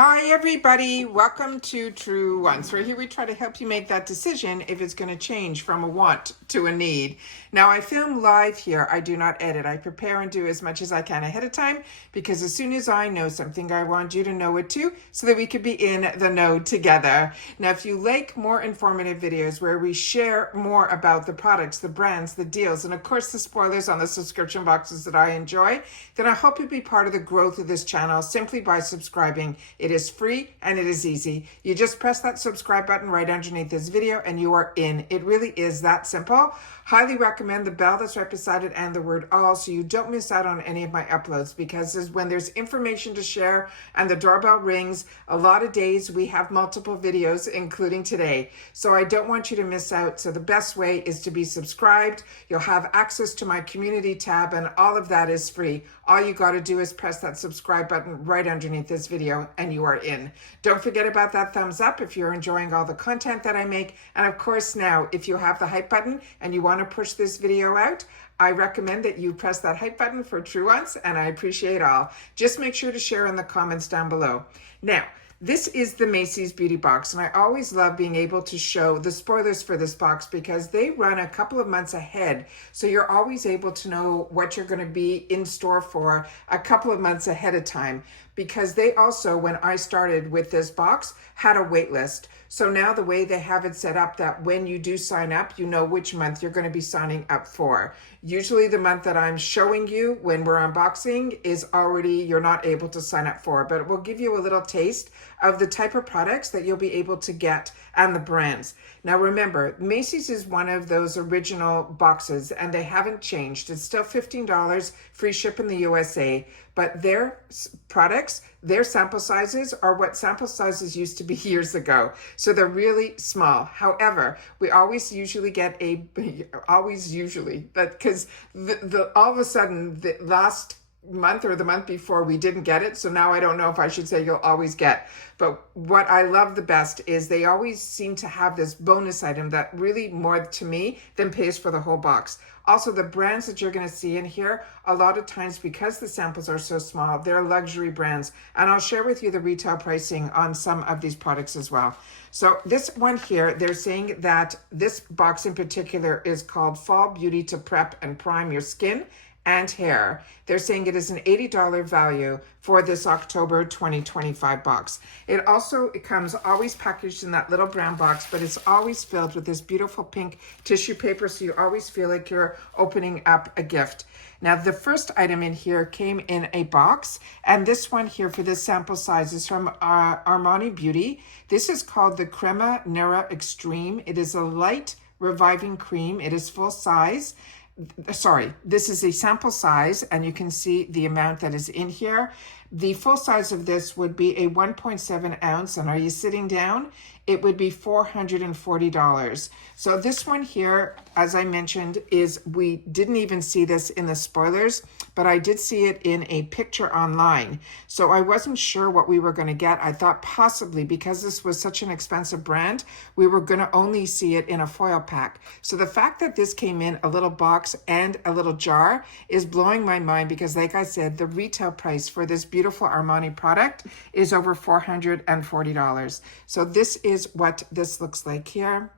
Hi, everybody. Welcome to Truewants. Right here, we try to help you make that decision if it's going to change from a want to a need. Now, I film live here. I do not edit. I prepare and do as much as I can ahead of time because as soon as I know something, I want you to know it too so that we could be in the know together. Now, if you like more informative videos where we share more about the products, the brands, the deals, and of course the spoilers on the subscription boxes that I enjoy, then I hope you'll be part of the growth of this channel simply by subscribing. It is free and it is easy. You just press that subscribe button right underneath this video and you are in. It really is that simple. Highly recommend the bell that's right beside it and the word all so you don't miss out on any of my uploads, because when there's information to share and the doorbell rings, a lot of days we have multiple videos, including today. So I don't want you to miss out. So the best way is to be subscribed. You'll have access to my community tab and all of that is free. All you got to do is press that subscribe button right underneath this video and you are in. Don't forget about that thumbs up if you're enjoying all the content that I make. And of course now, if you have the hype button and you want to push this video out, I recommend that you press that hype button for Truewants, and I appreciate all. Just make sure to share in the comments down below. Now, this is the Macy's Beauty Box, and I always love being able to show the spoilers for this box because they run a couple of months ahead. So you're always able to know what you're going to be in store for a couple of months ahead of time, because they also, when I started with this box, had a wait list. So now the way they have it set up that when you do sign up, you know which month you're going to be signing up for. Usually the month that I'm showing you when we're unboxing is already, you're not able to sign up for, but it will give you a little taste of the type of products that you'll be able to get and the brands. Now remember, Macy's is one of those original boxes and they haven't changed. It's still $15, free ship in the USA, but their products, their sample sizes are what sample sizes used to be years ago. So they're really small. However, we always usually get because all of a sudden the last month or the month before we didn't get it, so now I don't know if I should say you'll always get. But what I love the best is they always seem to have this bonus item that really more to me than pays for the whole box. Also, the brands that you're going to see in here, a lot of times because the samples are so small, they're luxury brands, and I'll share with you the retail pricing on some of these products as well. So this one here, they're saying that this box in particular is called Fall Beauty to Prep and Prime Your Skin and Hair. They're saying it is an $80 value for this October 2025 box. It comes always packaged in that little brown box, but it's always filled with this beautiful pink tissue paper, so you always feel like you're opening up a gift. Now, the first item in here came in a box, and this one here for this sample size is from Armani Beauty. This is called the Crema Nera Extreme. It is a light reviving cream. It is full size. Sorry, this is a sample size, and you can see the amount that is in here. The full size of this would be a 1.7 ounce, and are you sitting down? It would be $440. So this one here, as I mentioned, we didn't even see this in the spoilers, but I did see it in a picture online. So I wasn't sure what we were going to get. I thought possibly because this was such an expensive brand, we were going to only see it in a foil pack. So the fact that this came in a little box and a little jar is blowing my mind, because like I said, the retail price for this beautiful Armani product is over $440. So this is what this looks like here.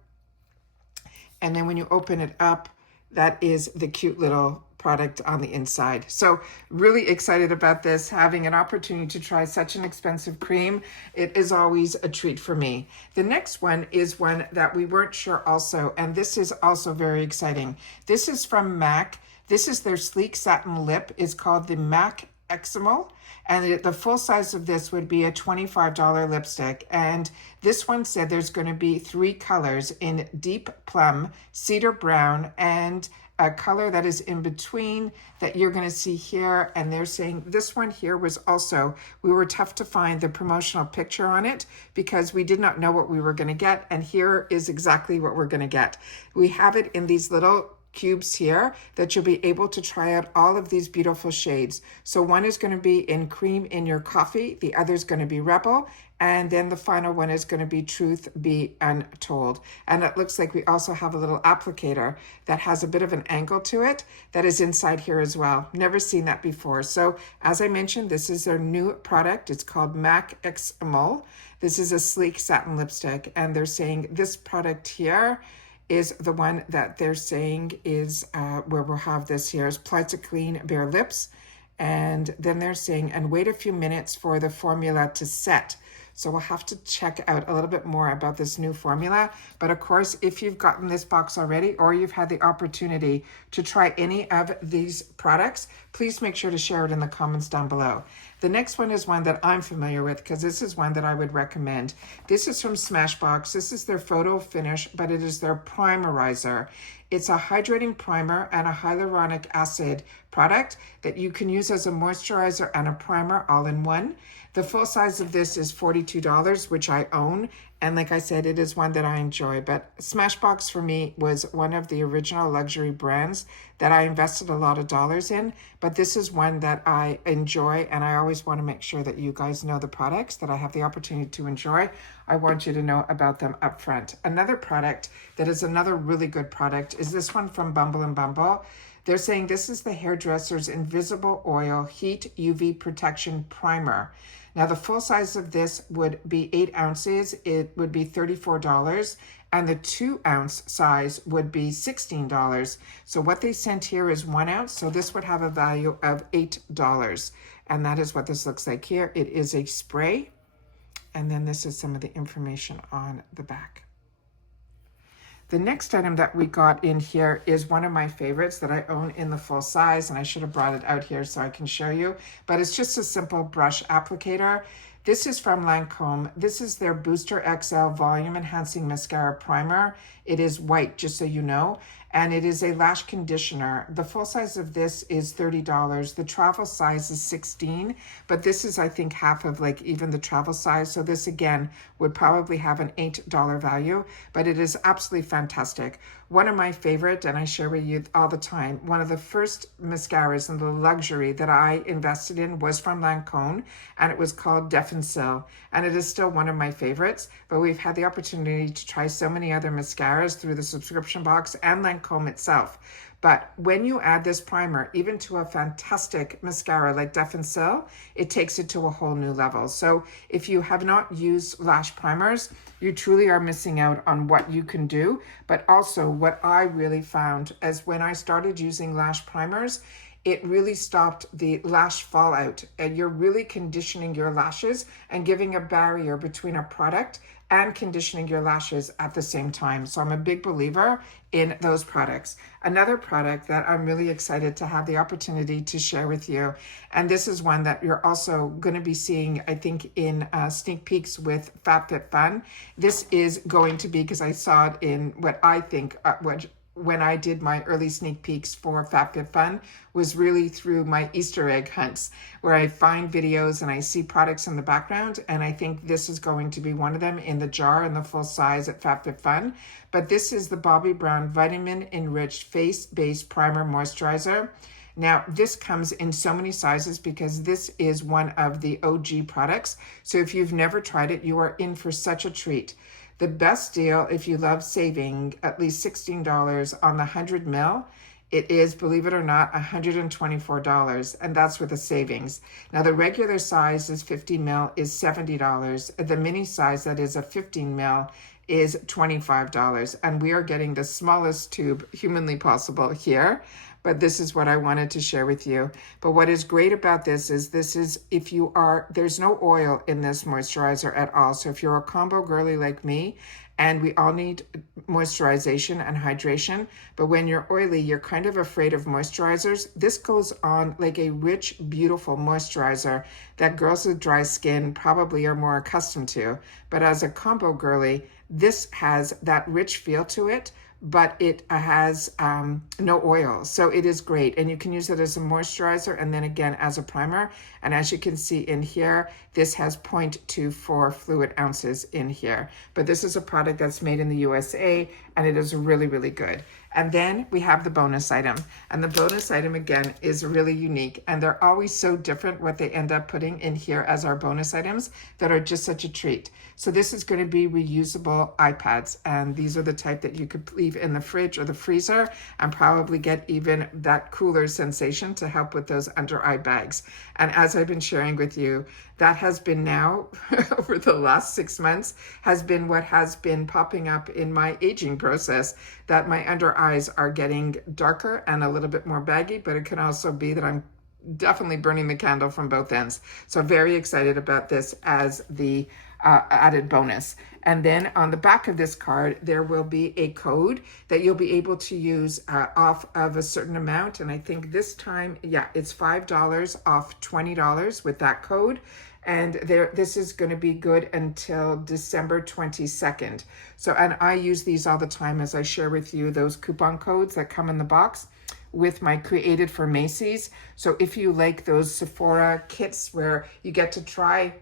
And then when you open it up, that is the cute little product on the inside. So really excited about this, having an opportunity to try such an expensive cream. It is always a treat for me. The next one is one that we weren't sure also, and this is also very exciting. This is from MAC. This is their sleek satin lip. It's called the MAC Eximal, and the full size of this would be a $25 lipstick. And this one said there's going to be 3 colors in deep plum, cedar brown, and a color that is in between that you're going to see here. And they're saying this one here was also, we were tough to find the promotional picture on it because we did not know what we were going to get. And here is exactly what we're going to get. We have it in these little cubes here that you'll be able to try out all of these beautiful shades. So one is going to be in Cream in Your Coffee, the other is going to be Rebel, and then the final one is going to be Truth Be Untold. And it looks like we also have a little applicator that has a bit of an angle to it that is inside here as well. Never seen that before. So as I mentioned, this is their new product. It's called MAC X Mole. This is a sleek satin lipstick, and they're saying this product here is the one that they're saying is where we'll have this here is Apply to Clean Bare Lips. And then they're saying, and wait a few minutes for the formula to set. So we'll have to check out a little bit more about this new formula. But of course, if you've gotten this box already or you've had the opportunity to try any of these products, please make sure to share it in the comments down below. The next one is one that I'm familiar with because this is one that I would recommend. This is from Smashbox. This is their photo finish, but it is their primerizer. It's a hydrating primer and a hyaluronic acid product that you can use as a moisturizer and a primer all in one. The full size of this is $42, which I own. And like I said, it is one that I enjoy. But Smashbox for me was one of the original luxury brands that I invested a lot of dollars in. But this is one that I enjoy, and I always want to make sure that you guys know the products that I have the opportunity to enjoy. I want you to know about them up front. Another product that is another really good product is this one from Bumble and Bumble. They're saying this is the Hairdresser's Invisible Oil Heat UV Protection Primer. Now, the full size of this would be 8 ounces. It would be $34. And the 2-ounce size would be $16. So what they sent here is 1 ounce. So this would have a value of $8. And that is what this looks like here. It is a spray. And then this is some of the information on the back. The next item that we got in here is one of my favorites that I own in the full size, and I should have brought it out here so I can show you, but it's just a simple brush applicator. This is from Lancome. This is their Booster XL Volume Enhancing Mascara Primer. It is white, just so you know, and it is a lash conditioner. The full size of this is $30. The travel size is 16, but this is, I think, half of like even the travel size. So this again would probably have an $8 value, but it is absolutely fantastic. One of my favorite, and I share with you all the time, one of the first mascaras in the luxury that I invested in was from Lancome, and it was called Defensil, and it is still one of my favorites, but we've had the opportunity to try so many other mascaras through the subscription box and Lancome itself. But when you add this primer, even to a fantastic mascara like Defensil, it takes it to a whole new level. So if you have not used lash primers, you truly are missing out on what you can do. But also what I really found as when I started using lash primers, it really stopped the lash fallout, and you're really conditioning your lashes and giving a barrier between a product and conditioning your lashes at the same time. So I'm a big believer in those products. Another product that I'm really excited to have the opportunity to share with you, and this is one that you're also going to be seeing, I think, in sneak peeks with FabFitFun. This is going to be, because I saw it in what I think, when I did my early sneak peeks for FabFitFun, was really through my Easter egg hunts, where I find videos and I see products in the background, and I think this is going to be one of them in the jar in the full size at FabFitFun. But this is the Bobbi Brown Vitamin Enriched Face Base Primer Moisturizer. Now, this comes in so many sizes because this is one of the OG products. So if you've never tried it, you are in for such a treat. The best deal, if you love saving at least $16 on the 100 ml, it is, believe it or not, $124, and that's with a savings. Now, the regular size is 50 ml is $70. The mini size, that is a 15 ml, is $25, and we are getting the smallest tube humanly possible here. But this is what I wanted to share with you. But what is great about this is if you are, there's no oil in this moisturizer at all. So if you're a combo girly like me, and we all need moisturization and hydration, but when you're oily, you're kind of afraid of moisturizers. This goes on like a rich, beautiful moisturizer that girls with dry skin probably are more accustomed to. But as a combo girly, this has that rich feel to it, but it has no oil. So it is great. And you can use it as a moisturizer and then again as a primer. And as you can see in here, this has 0.24 fluid ounces in here. But this is a product that's made in the USA, and it is really, really good. And then we have the bonus item. And the bonus item, again, is really unique. And they're always so different what they end up putting in here as our bonus items that are just such a treat. So this is going to be reusable iPads. And these are the type that you could leave in the fridge or the freezer and probably get even that cooler sensation to help with those under eye bags. And as I've been sharing with you, that has been now, over the last 6 months, has been what has been popping up in my aging process, that my under eyes are getting darker and a little bit more baggy, but it can also be that I'm definitely burning the candle from both ends. So very excited about this as the added bonus. And then on the back of this card, there will be a code that you'll be able to use off of a certain amount. And I think this time, yeah, it's $5 off $20 with that code. And this is going to be good until December 22nd. So, and I use these all the time as I share with you those coupon codes that come in the box with my Created for Macy's. So if you like those Sephora kits where you get to try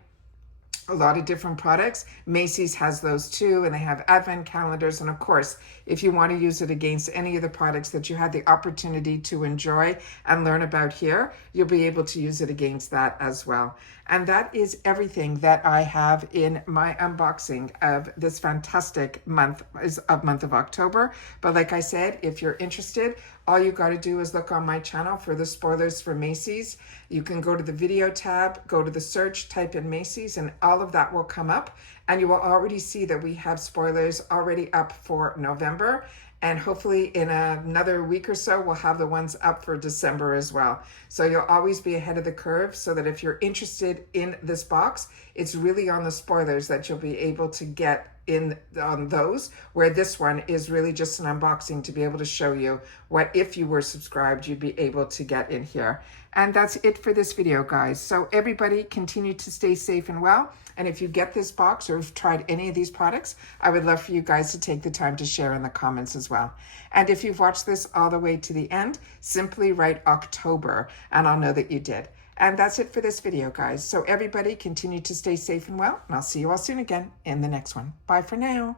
a lot of different products, Macy's has those too, and they have advent calendars. And of course, if you want to use it against any of the products that you had the opportunity to enjoy and learn about here, you'll be able to use it against that as well. And that is everything that I have in my unboxing of this fantastic month of October. But like I said, if you're interested, all you got to do is look on my channel for the spoilers for Macy's. You can go to the video tab, go to the search, type in Macy's, and all of that will come up. And you will already see that we have spoilers already up for November. And hopefully in another week or so, we'll have the ones up for December as well. So you'll always be ahead of the curve, so that if you're interested in this box, it's really on the spoilers that you'll be able to get in on those, where this one is really just an unboxing to be able to show you what, if you were subscribed, you'd be able to get in here. And that's it for this video, guys. So everybody continue to stay safe and well. And if you get this box or have tried any of these products, I would love for you guys to take the time to share in the comments as well. And if you've watched this all the way to the end, simply write October and I'll know that you did. And that's it for this video, guys. So everybody continue to stay safe and well, and I'll see you all soon again in the next one. Bye for now.